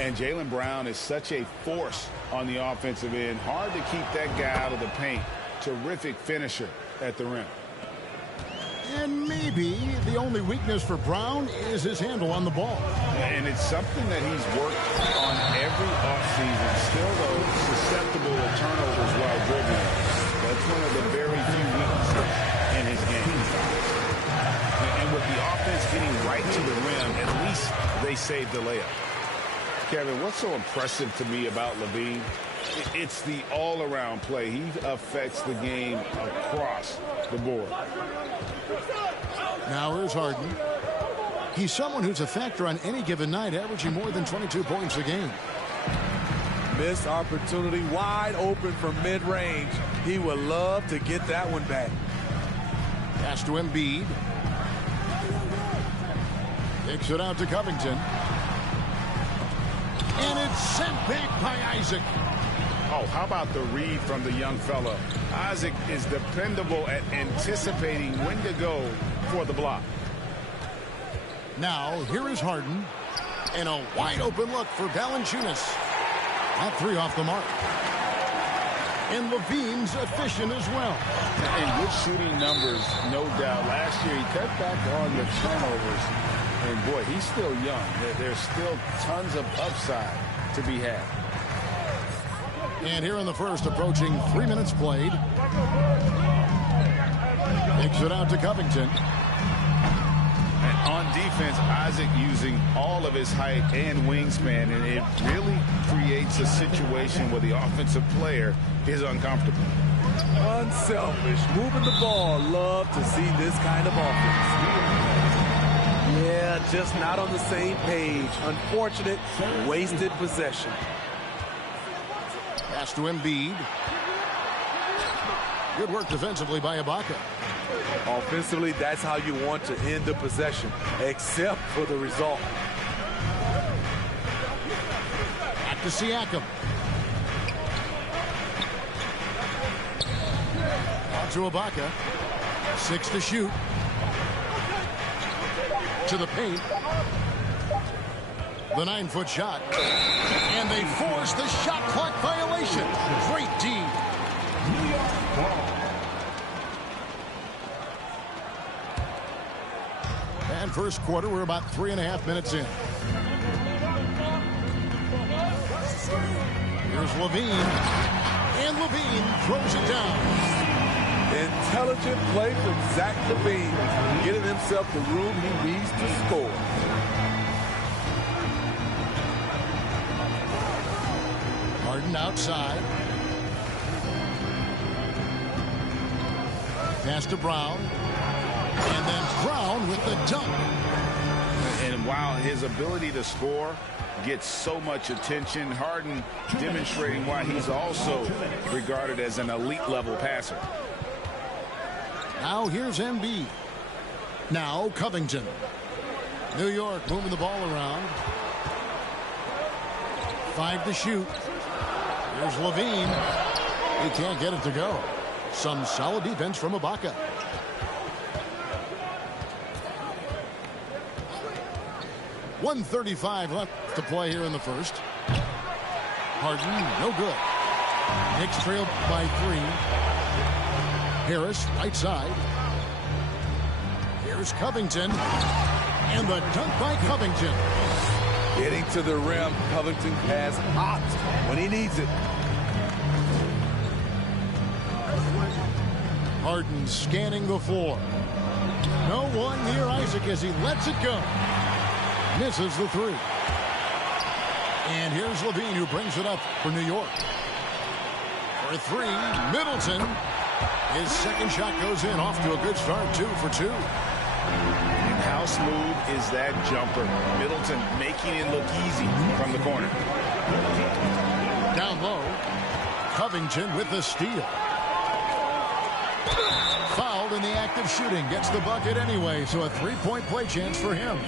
And Jaylen Brown is such a force on the offensive end. Hard to keep that guy out of the paint. Terrific finisher at the rim. And maybe the only weakness for Brown is his handle on the ball. And it's something that he's worked on every offseason. Still, though, susceptible to turnovers while dribbling. That's one of the very few weaknesses in his game. And with the offense getting right to the rim, at least they saved the layup. Kevin, what's so impressive to me about LaVine? It's the all-around play. He affects the game across the board. Now here's Harden. He's someone who's a factor on any given night, averaging more than 22 points a game. Missed opportunity, wide open from mid-range. He would love to get that one back. Pass to Embiid. Kicks it out to Covington. And it's sent back by Isaac. Oh, how about the read from the young fellow? Isaac is dependable at anticipating when to go for the block. Now, here is Harden. And a wide-open look for Valanciunas. That three off the mark. And LaVine's efficient as well. And good shooting numbers, no doubt. Last year, he cut back on the turnovers. And, boy, he's still young. There's still tons of upside to be had. And here in the first, approaching 3 minutes played. Kicks it out to Covington. And on defense, Isaac using all of his height and wingspan, and it really creates a situation where the offensive player is uncomfortable. Unselfish, moving the ball. Love to see this kind of offense. Yeah, just not on the same page. Unfortunate, wasted possession. Pass to Embiid. Good work defensively by Ibaka. Offensively, that's how you want to end the possession, except for the result. Back to Siakam. Out to Ibaka. 6 to shoot. To the paint. The 9-foot shot. And they force the shot clock violation. Great D. And first quarter, we're about 3.5 minutes in. Here's LaVine. And LaVine throws it down. Intelligent play from Zach LaVine, getting himself the room he needs to score. Harden outside. Pass to Brown. And then Brown with the dunk. And while his ability to score gets so much attention, Harden demonstrating why he's also regarded as an elite-level passer. Now here's Embiid. Now Covington. New York moving the ball around. 5 to shoot. Here's LaVine. He can't get it to go. Some solid defense from Ibaka. .135 left to play here in the first. Harden, no good. Knicks trailed by 3. Harris, right side. Here's Covington. And the dunk by Covington. Getting to the rim, Covington has hot when he needs it. Harden scanning the floor. No one near Isaac as he lets it go. Misses the 3. And here's LaVine who brings it up for New York. For 3, Middleton. His second shot goes in, off to a good start, 2 for 2. And how smooth is that jumper? Middleton making it look easy from the corner. Down low, Covington with the steal. Fouled in the act of shooting, gets the bucket anyway, so a 3-point play chance for him.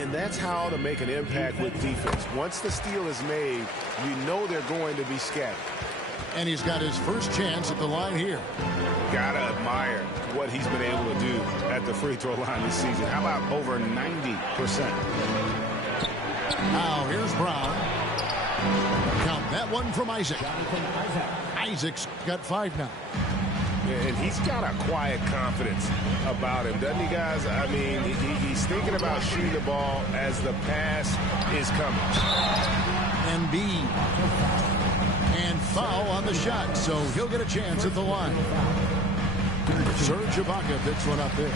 And that's how to make an impact with defense. Once the steal is made, you know they're going to be scattered. And he's got his first chance at the line here. Gotta admire what he's been able to do at the free throw line this season. How about over 90%? Now here's Brown. Count that one from Isaac. Isaac's got 5 now. And he's got a quiet confidence about him, doesn't he, guys? I mean, he's thinking about shooting the ball as the pass is coming. Embiid. And foul on the shot, so he'll get a chance at the line. Serge Ibaka picks one up there.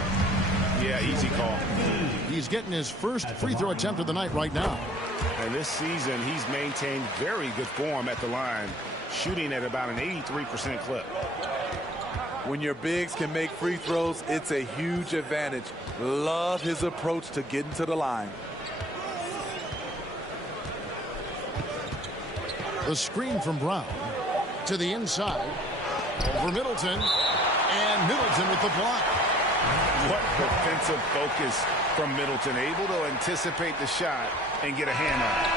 Yeah, easy call. He's getting his first free throw attempt of the night right now. And this season, he's maintained very good form at the line, shooting at about an 83% clip. When your bigs can make free throws, it's a huge advantage. Love his approach to getting to the line. The screen from Brown to the inside. Over Middleton. And Middleton with the block. What defensive focus from Middleton. Able to anticipate the shot and get a hand on it.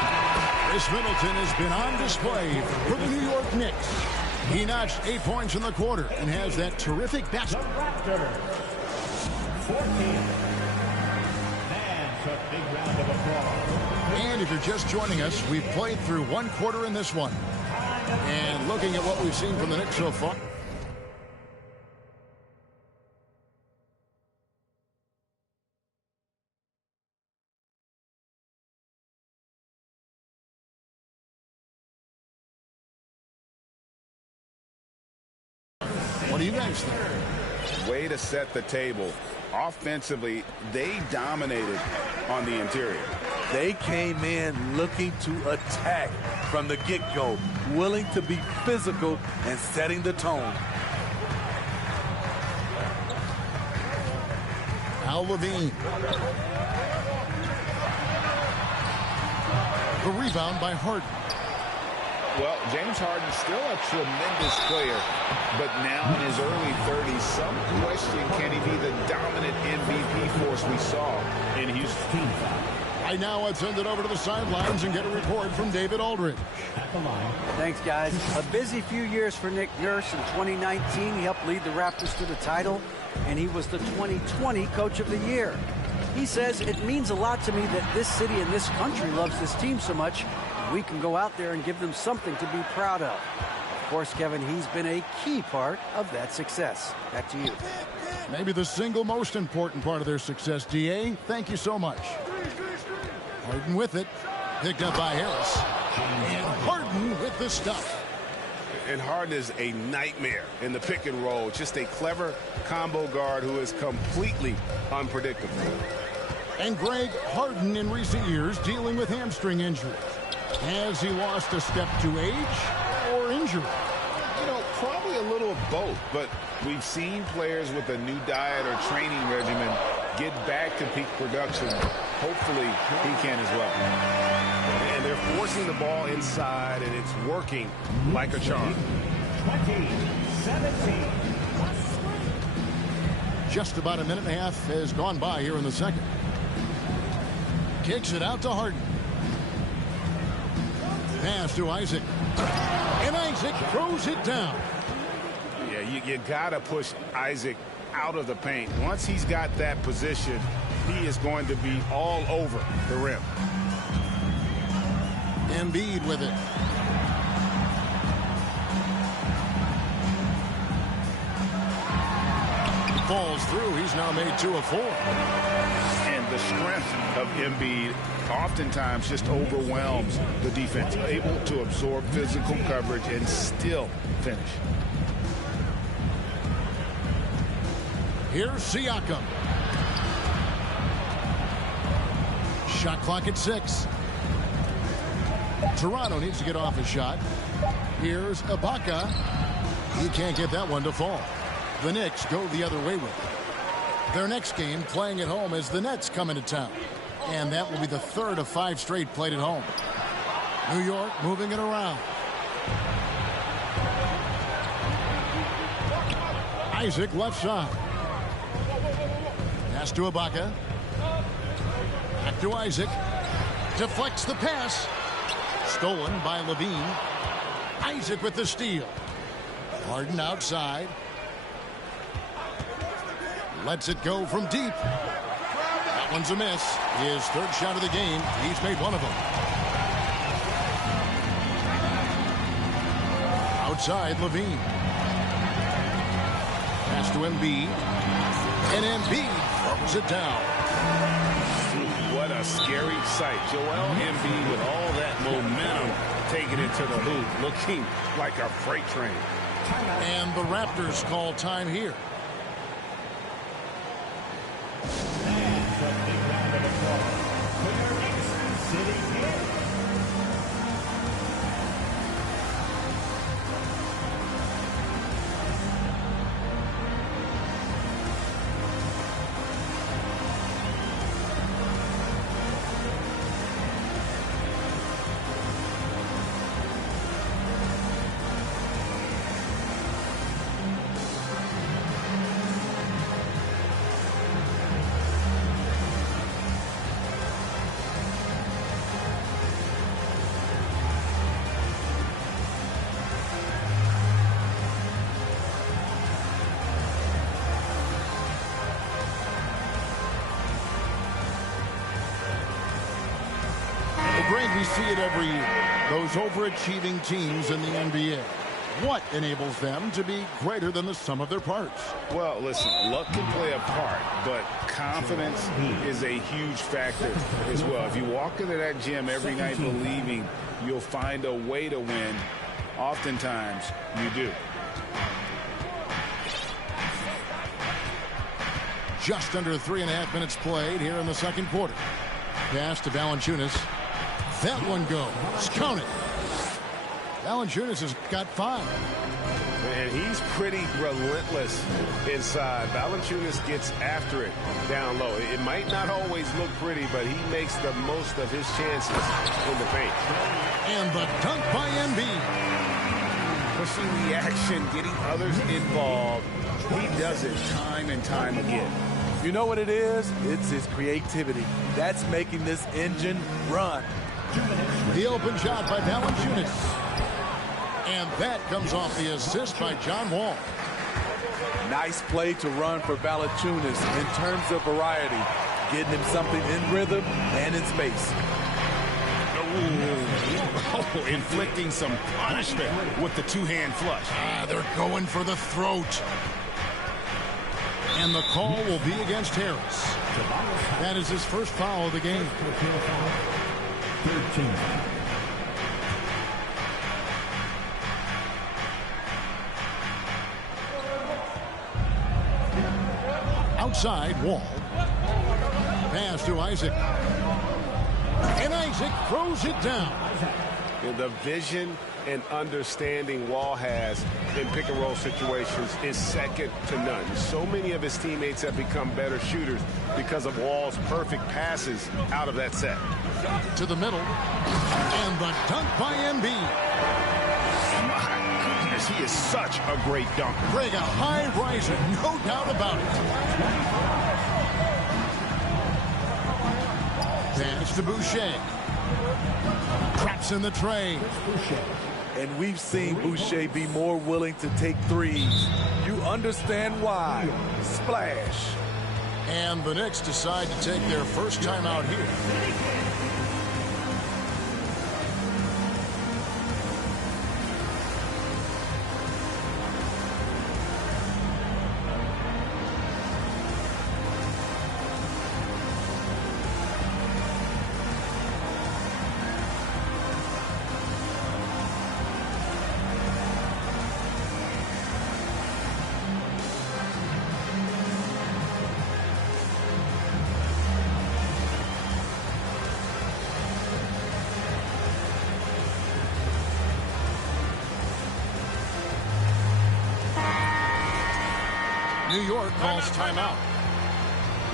Chris Middleton has been on display for the New York Knicks. He notched 8 points in the quarter and has that terrific basket. And if you're just joining us, we've played through 1 quarter in this one. And looking at what we've seen from the Knicks so far. What do you guys think? Way to set the table. Offensively, they dominated on the interior. They came in looking to attack from the get-go, willing to be physical and setting the tone. Al Levine. The rebound by Harden. Well, James Harden's still a tremendous player, but now in his early 30s, some question, can he be the dominant MVP force we saw in Houston? Right now, let's send it over to the sidelines and get a report from David Aldridge. Thanks, guys. A busy few years for Nick Nurse. In 2019, he helped lead the Raptors to the title, and he was the 2020 Coach of the Year. He says, it means a lot to me that this city and this country loves this team so much. We can go out there and give them something to be proud of. Of course, Kevin, he's been a key part of that success. Back to you. Maybe the single most important part of their success, D.A. Thank you so much. Harden with it. Picked up by Harris. And Harden with the stuff. And Harden is a nightmare in the pick and roll. Just a clever combo guard who is completely unpredictable. And Greg, Harden in recent years dealing with hamstring injury. Has he lost a step to age or injury? You know, probably a little of both, but we've seen players with a new diet or training regimen get back to peak production. Hopefully, he can as well. And they're forcing the ball inside, and it's working like a charm. 20-17. Just about a minute and a half has gone by here in the second. Kicks it out to Harden. Pass to Isaac. And Isaac throws it down. Yeah, you got to push Isaac out of the paint. Once he's got that position, he is going to be all over the rim. Embiid with it. Falls through. He's now made 2 of 4. And the strength of Embiid oftentimes just overwhelms the defense, able to absorb physical coverage and still finish. Here's Siakam. Shot clock at 6. Toronto needs to get off a shot. Here's Ibaka. He can't get that one to fall. The Knicks go the other way with it. Their next game playing at home as the Nets come into town. And that will be the 3rd of 5 straight played at home. New York moving it around. Isaac left side. Pass to Ibaka. Back to Isaac. Deflects the pass. Stolen by Levine. Isaac with the steal. Harden outside. Lets it go from deep. That one's a miss. His 3rd shot of the game. He's made 1 of them. outside Levine. Pass to Embiid. And Embiid throws it down. What a scary sight. Joel Embiid with all that momentum taking it to the hoop, looking like a freight train. And the Raptors call time here. Greg, we see it every year. Those overachieving teams in the NBA. What enables them to be greater than the sum of their parts? Well, listen, luck can play a part, but confidence is a huge factor as well. If you walk into that gym every night believing you'll find a way to win, oftentimes you do. Just under 3.5 minutes played here in the second quarter. Pass to Valanciunas. That one goes. Count it. Valanciunas has got 5. And he's pretty relentless inside. Valanciunas gets after it down low. It might not always look pretty, but he makes the most of his chances in the paint. And the dunk by Embiid. Pushing the action, getting others involved. He does it time and time again. You know what it is? It's his creativity. That's making this engine run. The open shot by Valanciunas. And that comes off the assist by John Wall. Nice play to run for Valanciunas in terms of variety. Getting him something in rhythm and in space. Oh, inflicting some punishment with the two-hand flush. They're going for the throat. And the call will be against Harris. That is his first foul of the game. 13. Outside, Wall. Pass to Isaac. And Isaac throws it down. The vision and understanding Wall has in pick-and-roll situations is second to none. So many of his teammates have become better shooters because of Wall's perfect passes out of that set. To the middle. And the dunk by Embiid. My goodness, he is such a great dunker. Greg, a high riser, no doubt about it. Pass to Boucher. Traps in the tray. And we've seen Boucher be more willing to take threes. You understand why. Splash. And the Knicks decide to take their first time out here. New York calls timeout.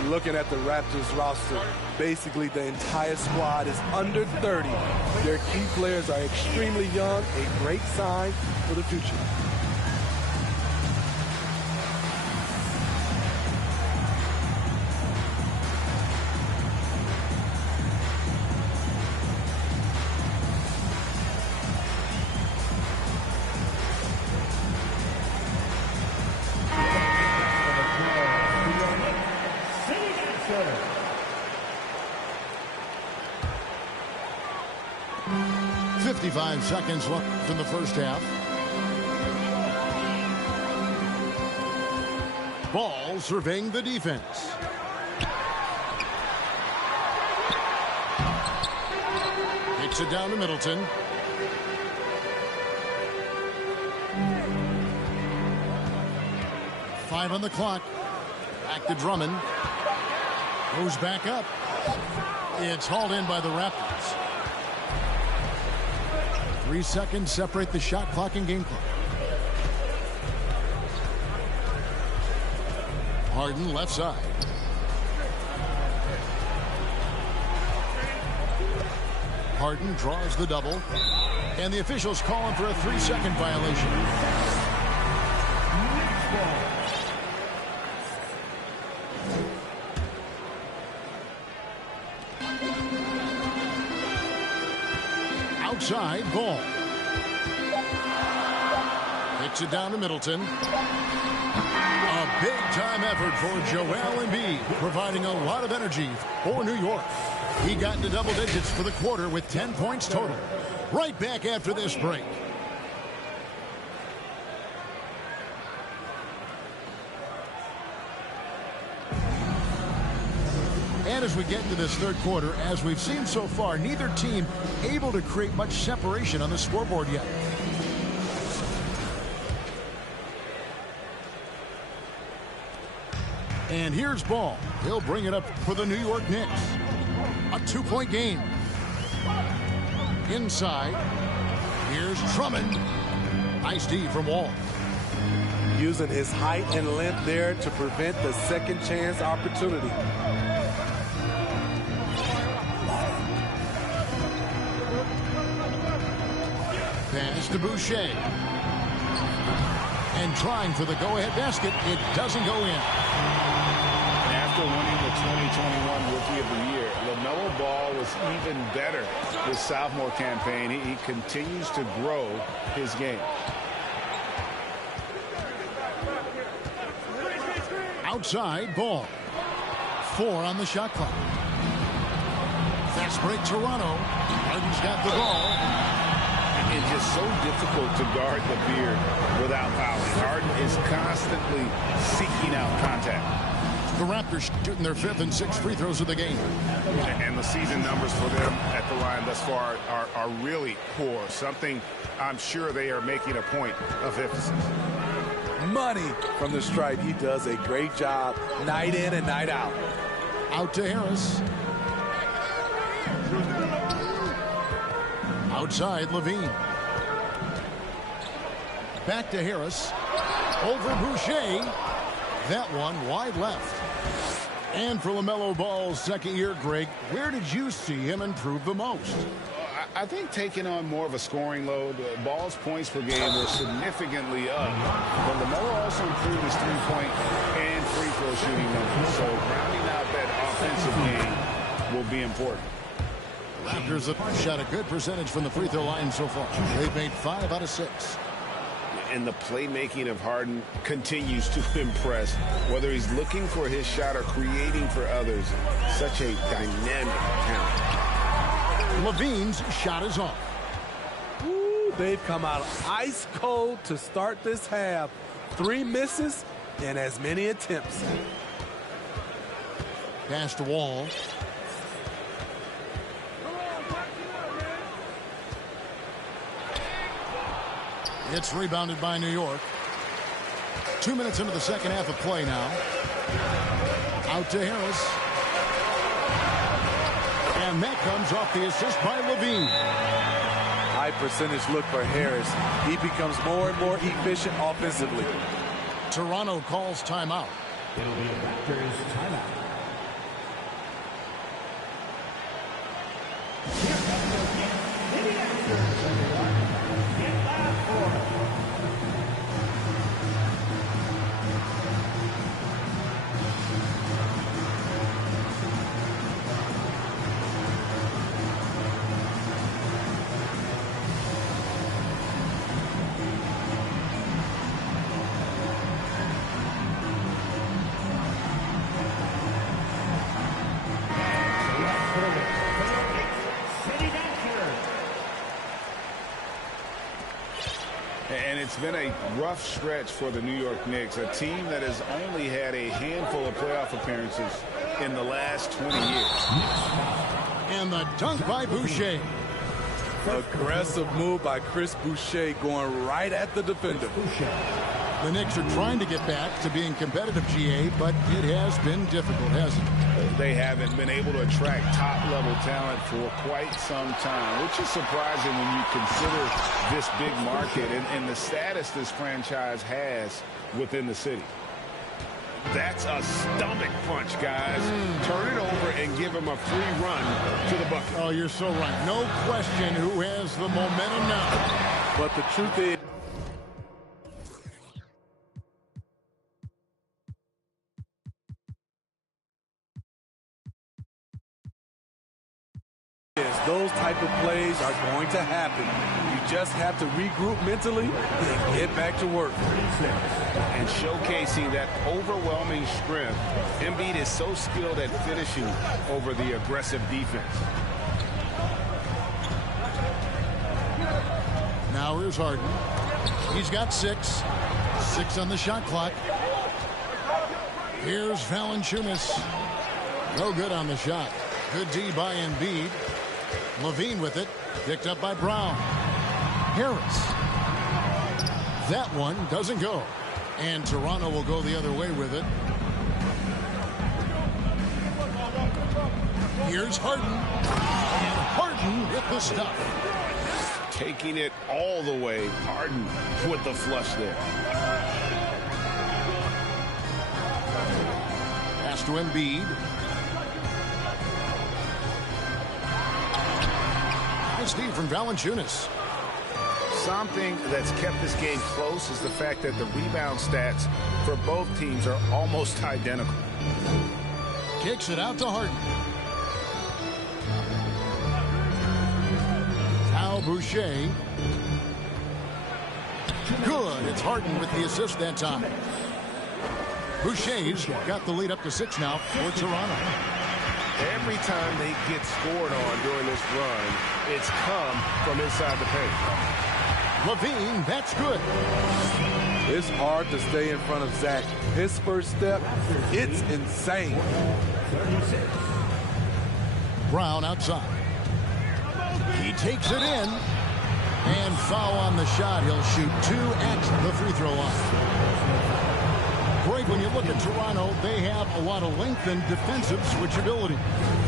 Looking at the Raptors roster, basically the entire squad is under 30. Their key players are extremely young, a great sign for the future. Seconds left in the first half. Ball surveying the defense. Kicks it down to Middleton. Five on the clock. Back to Drummond. Goes back up. It's hauled in by the Raptors. 3 seconds separate the shot clock and game clock. Harden left side. Harden draws the double. And the officials call him for a 3-second violation. Outside, Ball. Kicks it down to Middleton. A big-time effort for Joel Embiid, providing a lot of energy for New York. He got into double digits for the quarter with 10 points total. Right back after this break. And as we get into this third quarter, as we've seen so far, neither team able to create much separation on the scoreboard yet. And here's Ball. He'll bring it up for the New York Knicks. A 2-point game. Inside. Here's Drummond. Nice D from Wall. Using his height and length there to prevent the second chance opportunity. Pass to Boucher. And trying for the go-ahead basket. It doesn't go in. After winning the 2021 Rookie of the Year, LaMelo Ball was even better this sophomore campaign. He continues to grow his game. Outside, Ball. 4 on the shot clock. Fast break, Toronto. Harden's got the ball. It's just so difficult to guard the beard without fouling. Harden is constantly seeking out contact. The Raptors shooting their 5th and 6th free throws of the game. And the season numbers for them at the line thus far are really poor. Something I'm sure they are making a point of emphasis. Money from the stripe. He does a great job night in and night out. Out to Harris. Outside, Levine. Back to Harris. Over Boucher. That one wide left. And for LaMelo Ball's second year, Greg, where did you see him improve the most? I think taking on more of a scoring load. Ball's points per game were significantly up. But LaMelo also improved his three-point and free throw shooting numbers. So rounding out that offensive game will be important. Raptors have shot a good percentage from the free throw line so far. They've made 5 out of 6. And the playmaking of Harden continues to impress. Whether he's looking for his shot or creating for others, such a dynamic talent. Levine's shot is off. Ooh, they've come out ice cold to start this half. 3 misses and as many attempts. Pass to Wall. It's rebounded by New York. 2 minutes into the second half of play now. Out to Harris. And that comes off the assist by Levine. High percentage look for Harris. He becomes more and more efficient offensively. Toronto calls timeout. It'll be a Raptors timeout. And it's been a rough stretch for the New York Knicks, a team that has only had a handful of playoff appearances in the last 20 years. And the dunk by Boucher. Aggressive move by Chris Boucher, going right at the defender. The Knicks are trying to get back to being competitive, GA, but it has been difficult, hasn't it? They haven't been able to attract top-level talent for quite some time, which is surprising when you consider this big market and the status this franchise has within the city. That's a stomach punch, guys. Turn it over and give him a free run to the bucket. Oh, you're so right. No question who has the momentum now. But the truth is, those type of plays are going to happen. You just have to regroup mentally and get back to work. And showcasing that overwhelming strength, Embiid is so skilled at finishing over the aggressive defense. Now here's Harden. He's got 6. 6 on the shot clock. Here's Valanciunas. No good on the shot. Good D by Embiid. Levine with it. Picked up by Brown. Harris. That one doesn't go. And Toronto will go the other way with it. Here's Harden. And Harden with the stuff. Taking it all the way. Harden with the flush there. Pass to Embiid. Nice D from Valanciunas. Something that's kept this game close is the fact that the rebound stats for both teams are almost identical. Kicks it out to Harden. Now Boucher. Good. It's Harden with the assist that time. Boucher's got the lead up to 6 now for Toronto. Every time they get scored on during this run, it's come from inside the paint. Levine, that's good. It's hard to stay in front of Zach. His first step, it's insane. Brown outside. He takes it in. And foul on the shot. He'll shoot 2 at the free throw line. Greg, when you look at Toronto, they have a lot of length and defensive switchability.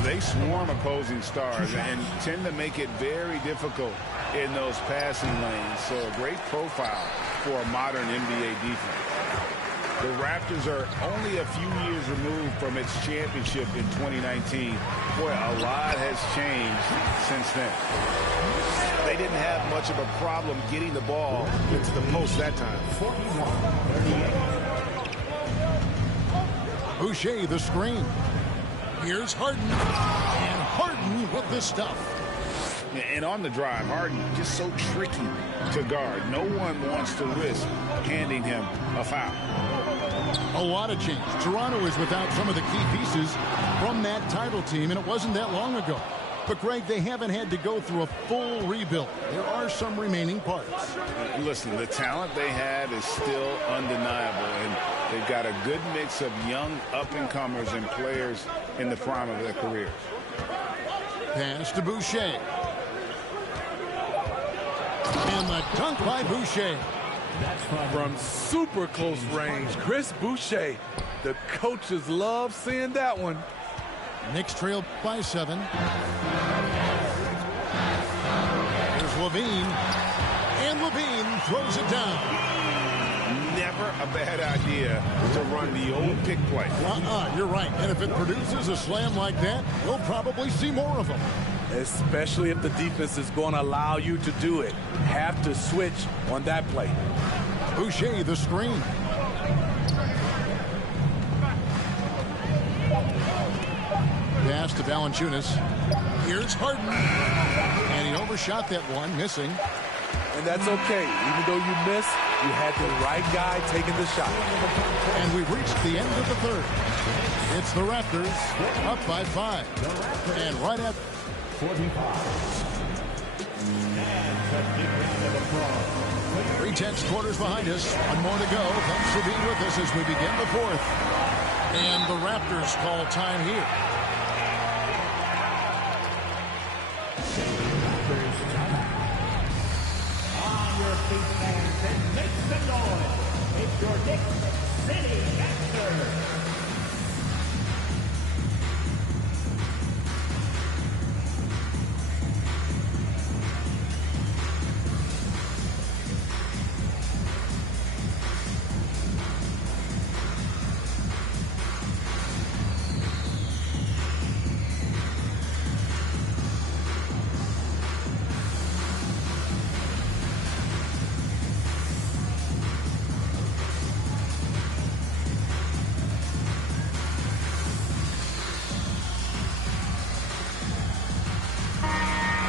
They swarm opposing stars and tend to make it very difficult in those passing lanes. So a great profile for a modern NBA defense. The Raptors are only a few years removed from its championship in 2019. Boy, a lot has changed since then. They didn't have much of a problem getting the ball into the post that time. Boucher the screen. Here's Harden. And Harden with the stuff. And on the drive, Harden just so tricky to guard. No one wants to risk handing him a foul. A lot of change. Toronto is without some of the key pieces from that title team, and it wasn't that long ago. But, Greg, they haven't had to go through a full rebuild. There are some remaining parts. Listen, the talent they have is still undeniable, and they've got a good mix of young up-and-comers and players in the prime of their careers. Pass to Boucher. And the dunk by Boucher. From super close range, Chris Boucher. The coaches love seeing that one. Knicks trail by 7. Here's Levine. And Levine throws it down. Never a bad idea to run the old pick play. You're right. And if it produces a slam like that, we'll probably see more of them. Especially if the defense is going to allow you to do it. Have to switch on that play. Boucher the screen. Pass to Valanciunas. Here's Harden. And he overshot that one, missing. And that's okay. Even though you miss, you had the right guy taking the shot. And we've reached the end of the third. It's the Raptors up by 5. And right at 45. And the big man of 3/10 quarters behind us. One more to go. Thanks for being with us as we begin the fourth. And the Raptors call time here. On your feet, fans, and make some noise. It's your Knicks City Raptors.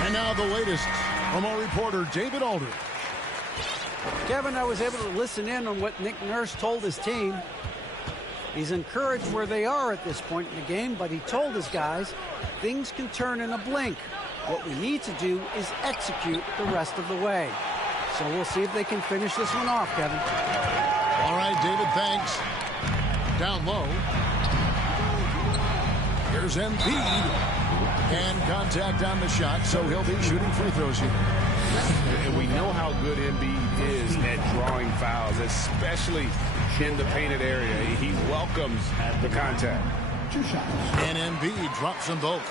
And now the latest from our reporter, David Aldridge. Kevin, I was able to listen in on what Nick Nurse told his team. He's encouraged where they are at this point in the game, but he told his guys things can turn in a blink. What we need to do is execute the rest of the way. So we'll see if they can finish this one off, Kevin. All right, David, thanks. Down low. Here's Embiid. And contact on the shot, so he'll be shooting free throws here. And we know how good Embiid is at drawing fouls, especially in the painted area. He welcomes the contact. And Embiid drops them both.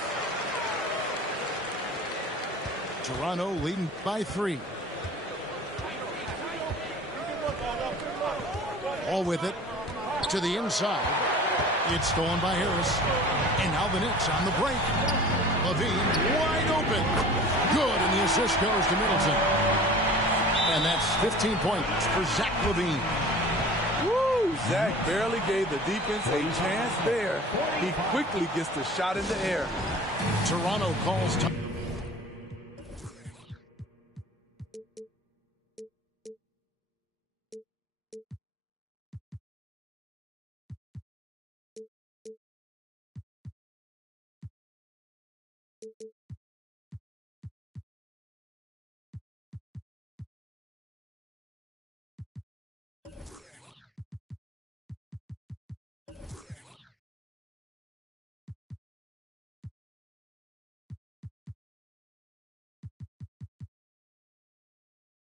Toronto leading by 3. All with it to the inside. It's stolen by Harris. And now the Knicks on the break. LaVine wide open. Good, and the assist goes to Middleton. And that's 15 points for Zach LaVine. Woo! Zach barely gave the defense a chance there. He quickly gets the shot in the air. Toronto calls time.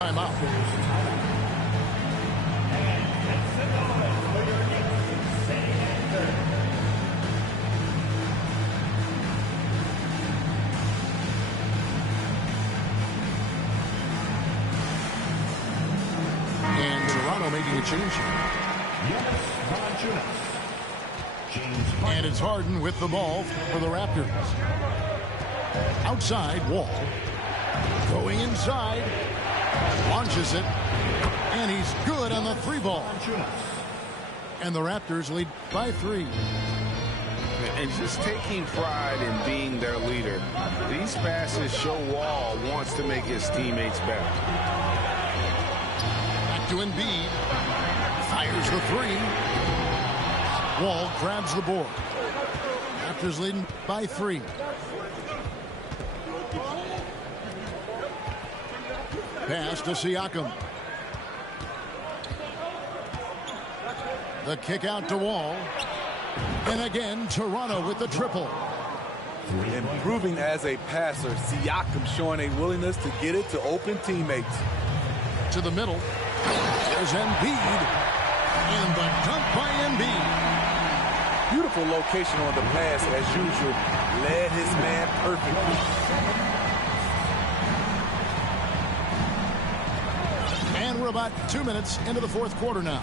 Timeout. And Toronto making a change here. And it's Harden with the ball for the Raptors. Outside, Wall. Going inside. Launches it. And he's good on the 3-ball. And the Raptors lead by 3. And just taking pride in being their leader. These passes show Wall wants to make his teammates better. Back to Embiid. Fires the 3. Wall grabs the board. Raptors leading by 3. Pass to Siakam. The kick out to Wall. And again, Toronto with the triple. Improving as a passer, Siakam showing a willingness to get it to open teammates. To the middle. There's Embiid. And the dunk by Embiid. Beautiful location on the pass as usual. Led his man perfectly. And we're about 2 minutes into the fourth quarter now.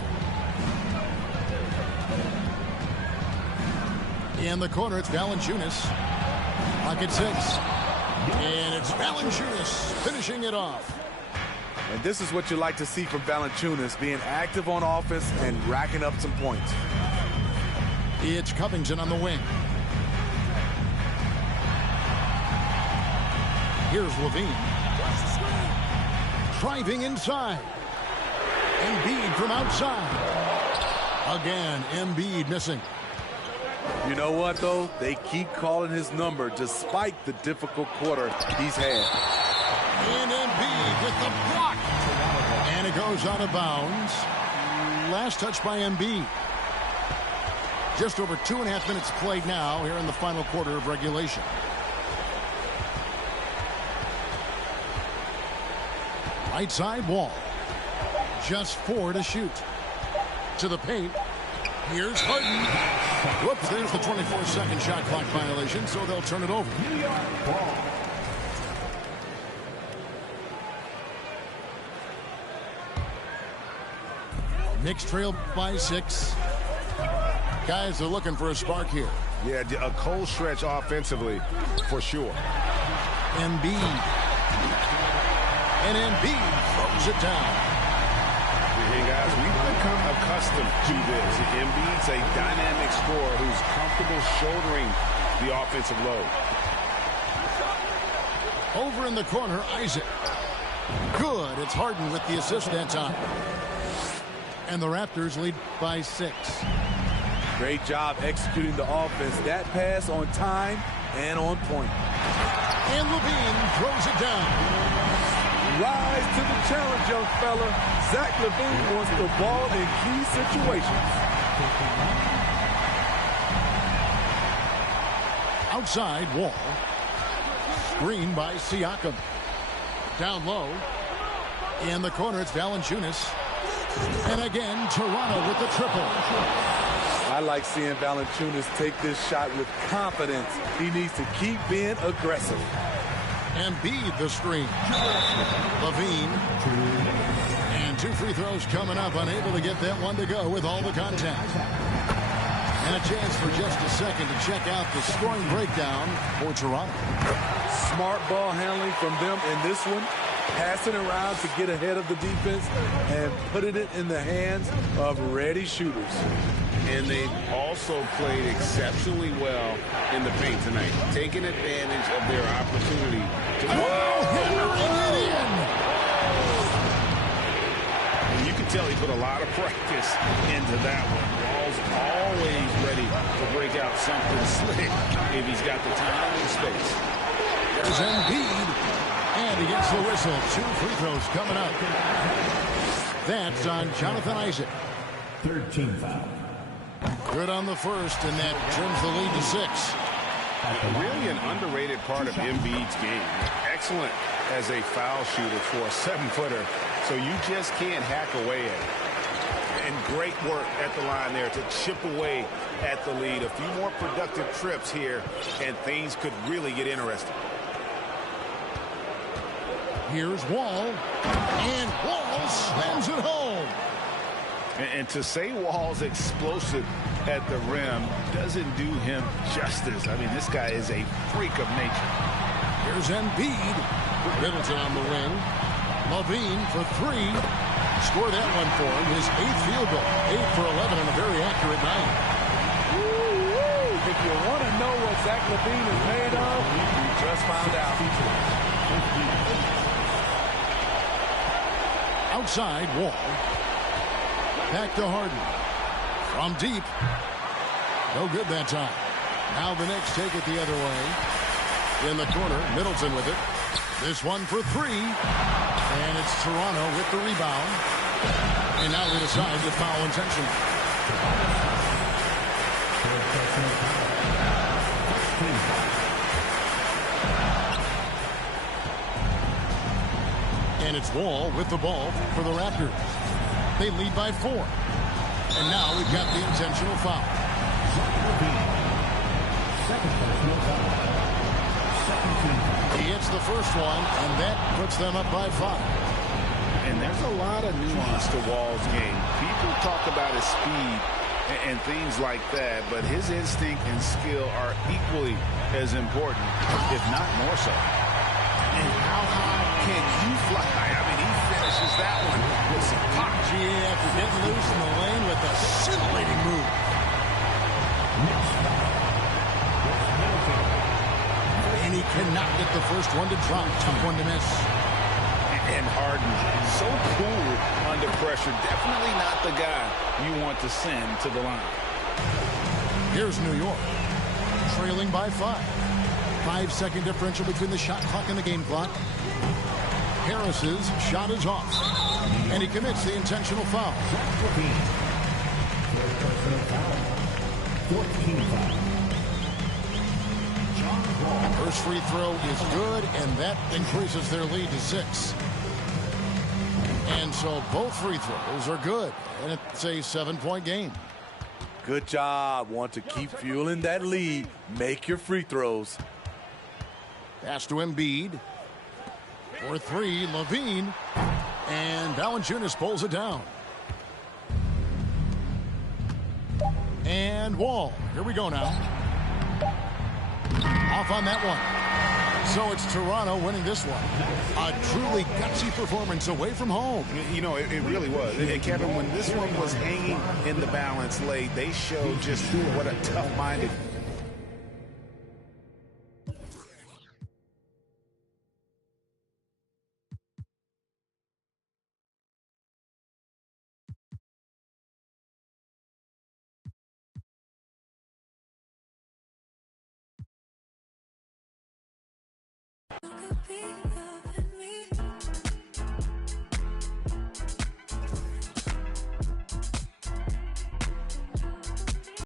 In the corner, it's Valanciunas. Pocket 6. And it's Valanciunas finishing it off. And this is what you like to see from Valanciunas, being active on offense and racking up some points. It's Covington on the wing. Here's LaVine. Driving inside. Embiid from outside. Again, Embiid missing. You know what, though? They keep calling his number despite the difficult quarter he's had. And Embiid with the block. goes out of bounds. Last touch by Embiid. Just over 2.5 minutes played now here in the final quarter of regulation. Right side Wall. Just 4 to shoot. To the paint. Here's Harden. Whoops, there's the 24-second shot clock violation, so they'll turn it over. New York ball. Knicks trail by 6. Guys are looking for a spark here. Yeah, a cold stretch offensively, for sure. Embiid. And Embiid throws it down. Hey, guys, we've become accustomed to this. Embiid's a dynamic scorer who's comfortable shouldering the offensive load. Over in the corner, Isaac. Good. It's Harden with the assist that time. And the Raptors lead by 6. Great job executing the offense. That pass on time and on point. And LaVine throws it down. Rise to the challenge, young fella. Zach LaVine wants the ball in key situations. Outside Wall. Screen by Siakam. Down low. In the corner, it's Valanciunas. And again, Toronto with the triple. I like seeing Valanciunas take this shot with confidence. He needs to keep being aggressive. Embiid the screen. LaVine. And 2 free throws coming up. Unable to get that one to go with all the contact. And a chance for just a second to check out the scoring breakdown for Toronto. Smart ball handling from them in this one. Passing around to get ahead of the defense and putting it in the hands of ready shooters. And they've also played exceptionally well in the paint tonight, taking advantage of their opportunity to... Hammering it in! And you can tell he put a lot of practice into that one. Wall's always ready to break out something slick if he's got the time and space. There's Embiid. And he gets the whistle. 2 free throws coming up. That's on Jonathan Isaac. 3rd team foul. Good on the first, and that trims the lead to 6. Really an underrated part of Embiid's game. Excellent as a foul shooter for a 7-footer, so you just can't hack away at it. And great work at the line there to chip away at the lead. A few more productive trips here, and things could really get interesting. Here's Wall, and Wall slams it home. And to say Wall's explosive at the rim doesn't do him justice. I mean, this guy is a freak of nature. Here's Embiid. Middleton on the wing. LaVine for 3. Scored that one for him. His 8th field goal. 8 for 11 on a very accurate night. If you want to know what Zach LaVine is made of, you just found out. Outside Wall. Back to Harden. From deep. No good that time. Now the Knicks take it the other way. In the corner, Middleton with it. This one for 3. And it's Toronto with the rebound. And now they decide to foul intentionally. And it's Wall with the ball for the Raptors. They lead by 4. And now we've got the intentional foul. He hits the first one, and that puts them up by 5. And there's a lot of nuance to Wall's game. People talk about his speed and things like that, but his instinct and skill are equally as important, if not more so. And how high can you fly? I mean, he finishes that one with some pop. After getting loose in the lane with a scintillating move. And he cannot get the first one to drop. Tough one to miss. And Harden, so cool under pressure. Definitely not the guy you want to send to the line. Here's New York, trailing by 5. 5-second differential between the shot clock and the game clock. Harris's shot is off. And he commits the intentional foul. Zach LaVine. First personal foul. 14 foul. John Wall. First free throw is good, and that increases their lead to 6. And so both free throws are good, and it's a 7-point game. Good job. Want to keep fueling that lead. Make your free throws. Pass to Embiid. For 3, LaVine. And Valanciunas pulls it down. And Wall. Here we go now. Off on that one. So it's Toronto winning this one. A truly gutsy performance away from home. You know, it really was. And Kevin, when this one was hanging in the balance late, they showed just what a tough-minded